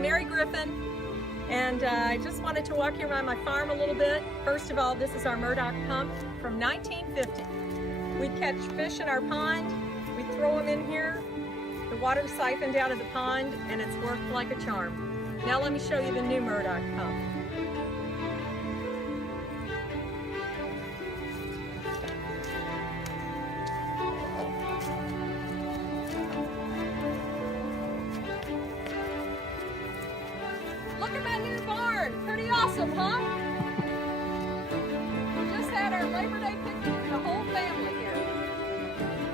Mary Griffin, and I just wanted to walk you around my farm a little bit. First of all, this is our Murdock pump from 1950. We catch fish in our pond, we throw them in here, the water's siphoned out of the pond, and it's worked like a charm. Now let me show you the new Murdock pump. Look at my new barn. Pretty awesome, huh? We just had our Labor Day picnic with the whole family here.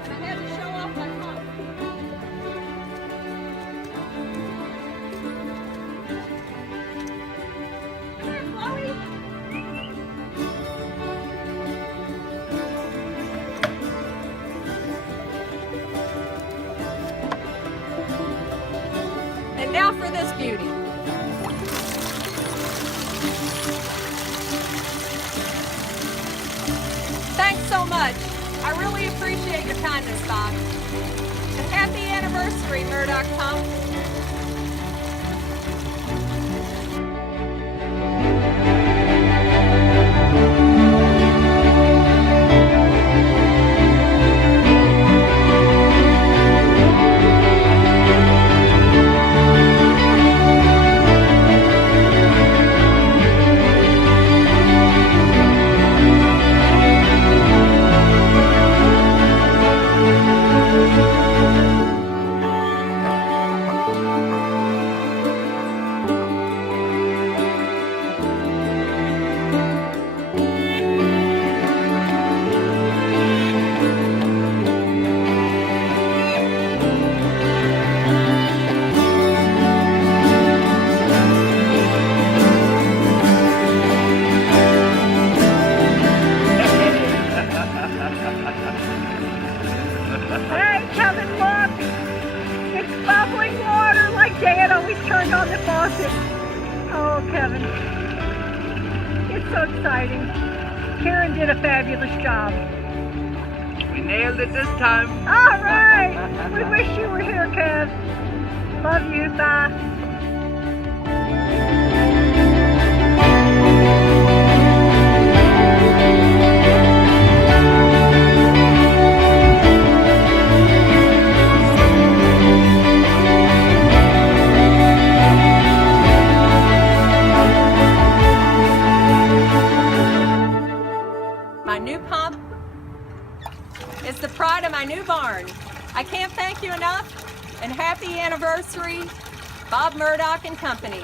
And I had to show off my pump. Come here, Chloe. And now for this beauty. Thanks so much. I really appreciate your kindness, Bob. And happy anniversary, Murdock Pump. Hey, Kevin, look! It's bubbling water like Dad always turned on the faucet. Oh, Kevin. It's so exciting. Karen did a fabulous job. We nailed it this time. All right! We wish you were here, Kev. Love you. Bye. My new pump is the pride of my new barn. I can't thank you enough, and happy anniversary, Bob Murdock and Company.